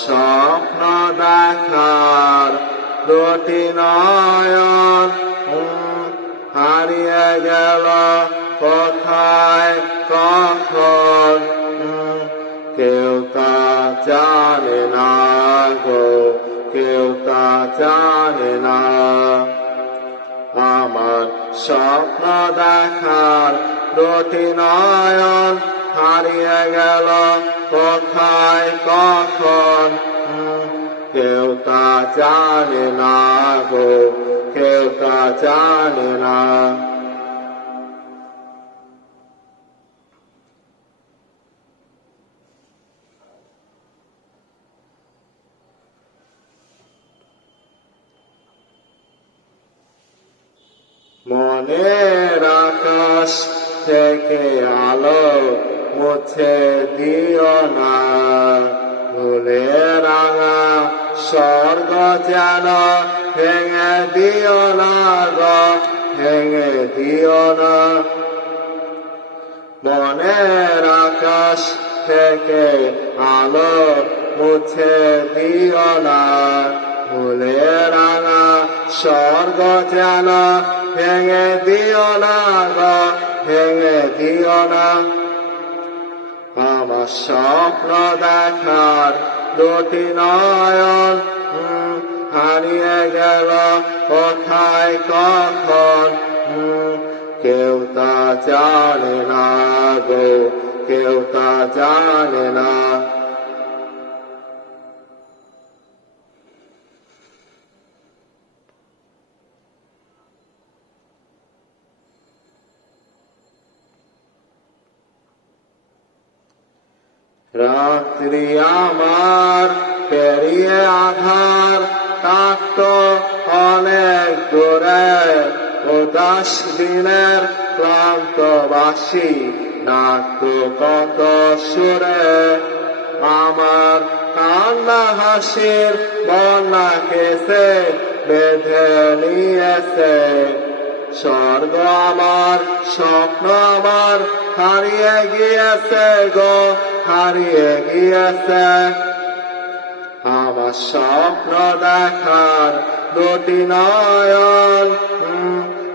স্বপ্ন দেখার দুটি নয়ন হারিয়ে গেল কোথায় কখন, কেউ তা জানে না গো, কেউ তা জানে না। আমার স্বপ্ন দেখার দুটি নয়ন হারিয়ে গেল কোথায় কখন, কেউ তা জানে না গো, কেউ তা জানে না। মনের আকাশ থেকে আলো মুছে দিও না, ভুলে রাঙা স্বর্গ যেন ভেঙে দিও না গো, ভেঙে দিও না। মনের আকাশ থেকে আলো মুছে দিও না, ভুলে রাঙা স্বর্গ যেন ভেঙে দিও না গো, ভেঙে দিও না। আমার স্বপ্ন দেখার দুটি নয়ন হারিয়ে গেল কোথায় কখন, কেউ তা জানে না গো, কেউ তা জানে না। রাত্রি আমার পেরিয়ে আধার কাটত অনেক দূরে, উদাস দিনের ক্লান্ত বাসি ডাকত কত সুরে। আমার কান্না হাসির বন্যা কেসে বেঁধে নিয়েছে, স্বর্গ আমার স্বপ্ন আমার হারিয়ে গিয়েছে গো, হারিয়ে গিয়েছে। আমার স্বপ্ন দেখার দুটি নয়ন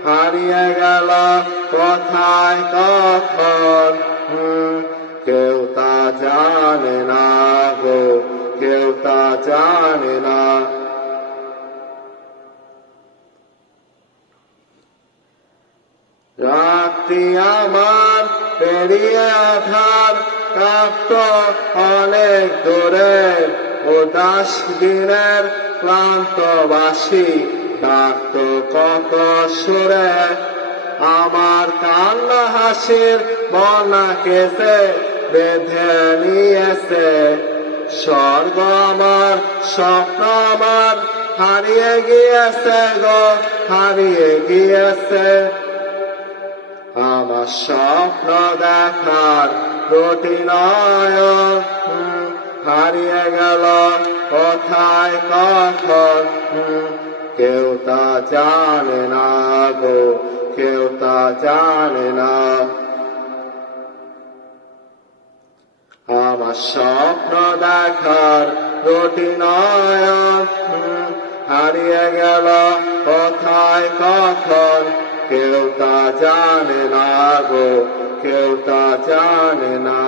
হারিয়ে গেল কোথায় কখন, কেউ তা জানে না গো, কেউ তা জানে না। রাত্রি আমার পেরিয়ে আধার কাঁপত অনেক দূরে, উদাস দিনের ক্লান্ত বাসি ডাকত কত সুরে। আমার কান্না হাসির বন্যা কেসে বেঁধে নিয়েছে, স্বর্গ আমার স্বপ্ন আমার হারিয়ে গিয়েছে গো, হারিয়ে গিয়েছে। আমার স্বপ্ন দেখার দুটি নয়ন হারিয়ে গেল কোথায় কখন, কেউ তা জানে না গো, কেউ তা জানে না। আমার স্বপ্ন দেখার দুটি নয়ন হারিয়ে গেল কোথায় কখন, কেউ তা জানে না গো, কেউ তা জানে না।